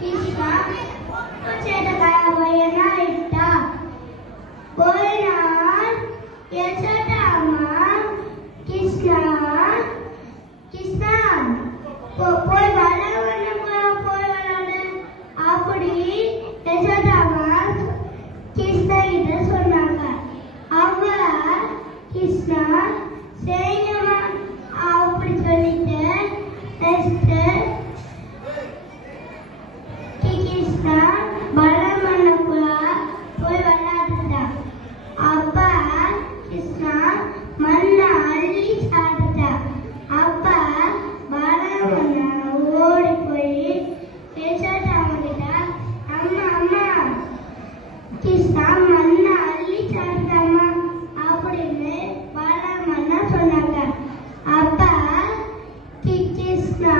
கிருஷ்ணா சேட்டக்கார பையனா இட்டா ஒரு நாள் யசோதா அம்மா கிருஷ்ணா கிருஷ்ணா போய் விளையாடு அப்படி யசோதா அம்மா கிருஷ்ணா கிட்ட சொன்னாங்க. அவ கிருஷ்ணா சரிங்கம்மா அப்படி சொல்லிட்டு கிருஷ்ணா பலமன்னக்குள்ள போய் விளையாடுட்டா. அப்ப கிருஷ்ணா மண்ணை அள்ளி சாப்பிட்டா. அப்ப பலமன்ன ஓடி போய் யசோதா கிட்ட அம்மா அம்மா கிருஷ்ணா மண்ணை அள்ளி சாப்பிட்டாம்மா அப்படின்னு பலமன்னா சொன்னாங்க. அப்ப கிருஷ்ணா